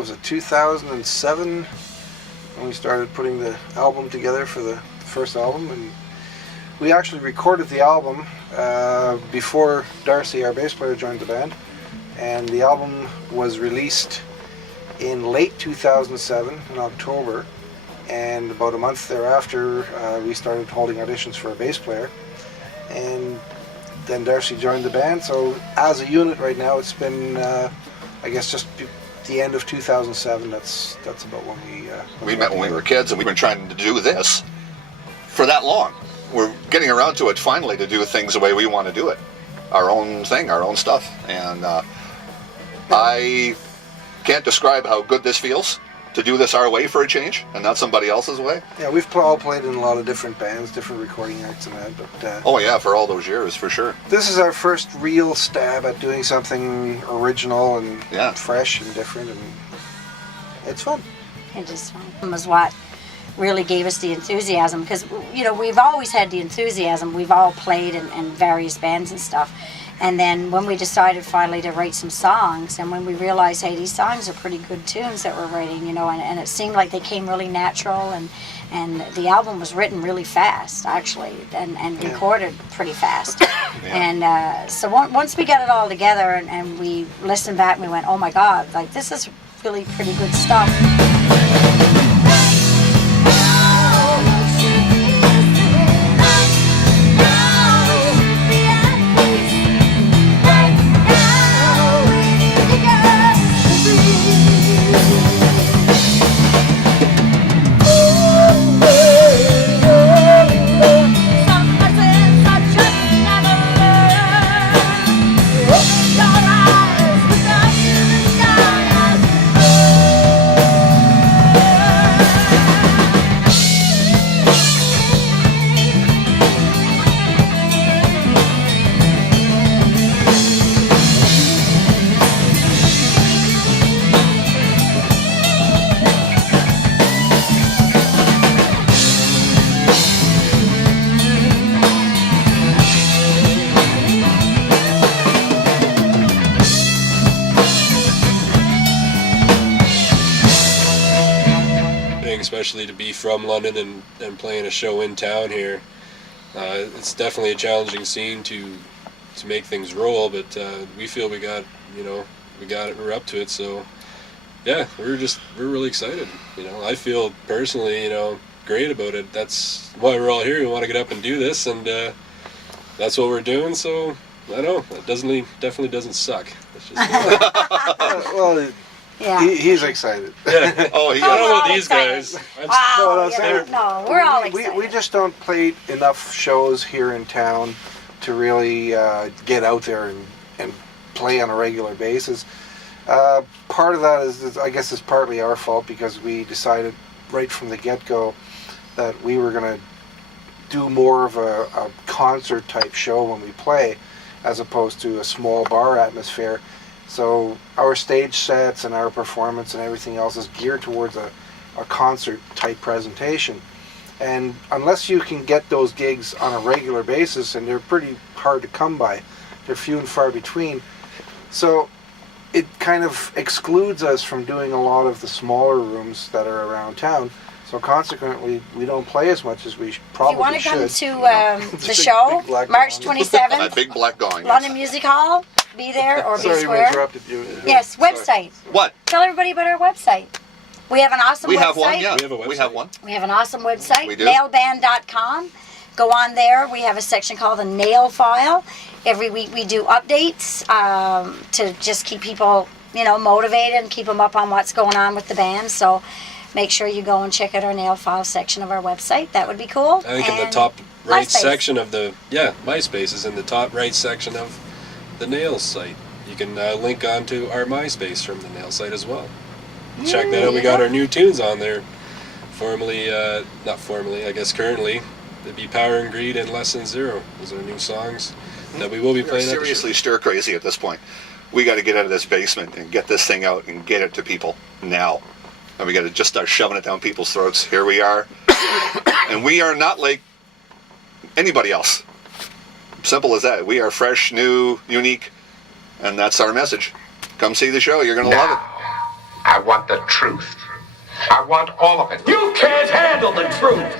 what was it, 2007, when we started putting the album together for the first album. And we actually recorded the album before Darcy, our bass player, joined the band. And the album was released in late 2007, in October. And about a month thereafter, we started holding auditions for a bass player. And then Darcy joined the band. So as a unit right now, it's been, I guess, just the end of 2007. That's about when we met when we were kids, and we've been trying to do this for that long. We're getting around to it finally, to do things the way we want to do it, our own thing, our own stuff. And I can't describe how good this feels to do this our way for a change, and not somebody else's way. Yeah, we've all played in a lot of different bands, different recording acts and that, but... oh yeah, for all those years, for sure. This is our first real stab at doing something original and fresh and different, and it's fun. It is fun. It was what really gave us the enthusiasm, because, you know, we've always had the enthusiasm. We've all played in various bands and stuff. And then when we decided finally to write some songs, and when we realized, hey, these songs are pretty good tunes that we're writing, you know, and it seemed like they came really natural, and the album was written really fast, actually, and recorded pretty fast. And so once we got it all together and we listened back, and we went, oh my God, like, this is really pretty good stuff. Especially to be from London and playing a show in town here. It's definitely a challenging scene to make things roll, but we feel we got it, we're up to it, so yeah, we're really excited. You know, I feel personally, you know, great about it. That's why we're all here. We want to get up and do this, and that's what we're doing, so I know, it definitely doesn't suck. It's just, well, yeah. He's excited. Yeah. Oh, I don't know about these guys. No, we're all excited. We just don't play enough shows here in town to really get out there and play on a regular basis. Part of that is, I guess, is partly our fault, because we decided right from the get-go that we were going to do more of a concert type show when we play, as opposed to a small bar atmosphere. So our stage sets and our performance and everything else is geared towards a concert type presentation. And unless you can get those gigs on a regular basis, and they're pretty hard to come by, they're few and far between, so it kind of excludes us from doing a lot of the smaller rooms that are around town. So consequently, we don't play as much as we probably should. If you want to come to the show, March 27th, that big black gong, London Music Hall, be there or be square. Sorry, we interrupted you. Yes, website. What? Tell everybody about our website. We have an awesome website. We have one, yeah. We have one. We have an awesome website, we do. nailband.com. Go on there. We have a section called the Nail File. Every week we do updates to just keep people, you know, motivated and keep them up on what's going on with the band. So make sure you go and check out our Nail File section of our website. That would be cool. I think in the top right section of the, MySpace is in the top right section of the Nails site. You can link onto our MySpace from the Nails site as well. Check that out. We got our new tunes on there. Not formally, I guess currently. It'd be Power and Greed and Lesson Zero. Those are new songs that we will be playing. Seriously stir crazy at this point. We got to get out of this basement and get this thing out and get it to people now. And we got to just start shoving it down people's throats. Here we are. And we are not like anybody else. Simple as that. We are fresh, new, unique, and that's our message. Come see the show. You're going to love it. I want the truth. I want all of it. You can't handle the truth.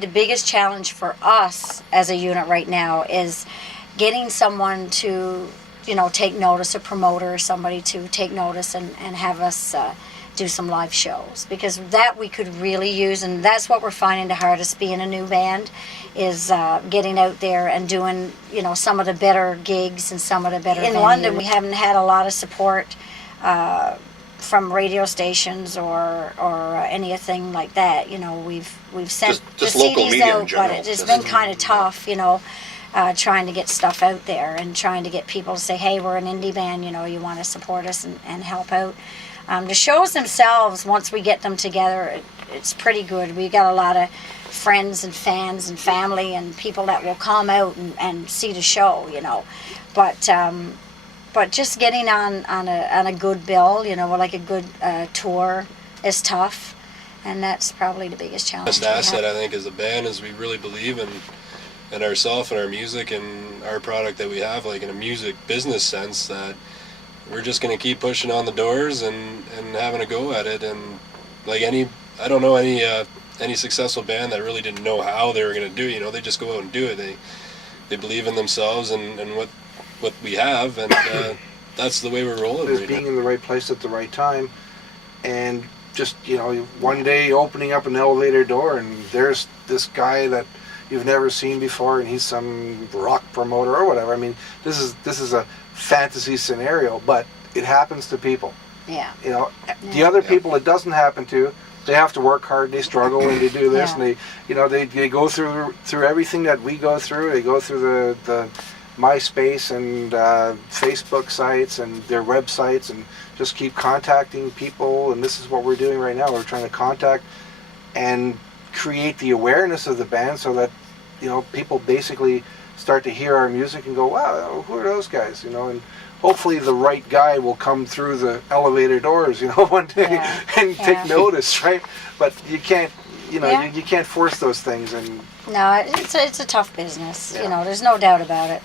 The biggest challenge for us as a unit right now is getting someone to, take notice, a promoter or somebody to take notice and have us do some live shows, because that we could really use, and that's what we're finding the hardest being a new band is getting out there and doing, some of the better gigs and some of the better in venues. London we haven't had a lot of support from radio stations or anything like that. We've sent just the local CDs media out, in general. but it's been kind of tough, trying to get stuff out there and trying to get people to say, hey, we're an indie band, you want to support us and help out. The shows themselves, once we get them together, it's pretty good. We got a lot of friends and fans and family and people that will come out and see the show, But just getting on a good bill, like a good tour is tough, and that's probably the biggest challenge. Best asset, I think, as a band is we really believe in ourselves and our music and our product that we have, like in a music business sense, that we're just going to keep pushing on the doors and having a go at it. And like I don't know any successful band that really didn't know how they were going to do it. They just go out and do it. They believe in themselves and what we have, and that's the way we're rolling. Is right being now. in the right place at the right time, and just one day opening up an elevator door and there's this guy that you've never seen before, and he's some rock promoter or whatever. I mean, this is a fantasy scenario, but it happens to people. Yeah. The other people it doesn't happen to, they have to work hard, they struggle, and they do this, Yeah. and they go through everything that we go through. They go through the MySpace and Facebook sites and their websites, and just keep contacting people. And this is what we're doing right now. We're trying to contact and create the awareness of the band, so that people basically start to hear our music and go, wow, who are those guys? And hopefully the right guy will come through the elevator doors, one day and take notice, right? But you can't, you can't force those things. And no, it's a tough business. There's no doubt about it.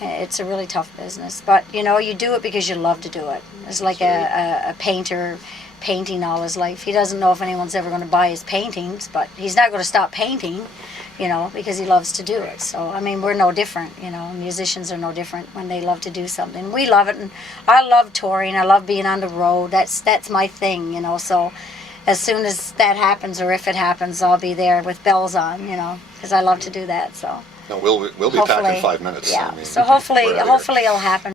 It's a really tough business, but you do it because you love to do it. It's like a painter painting all his life. He doesn't know if anyone's ever going to buy his paintings, but he's not going to stop painting, because he loves to do it. So I mean, we're no different. Musicians are no different when they love to do something. We love it, and I love touring. I love being on the road. That's my thing. So as soon as that happens, or if it happens, I'll be there with bells on. Because I love to do that. So. No, we'll be back in 5 minutes. Yeah. I mean, So hopefully we're out of here. it'll happen.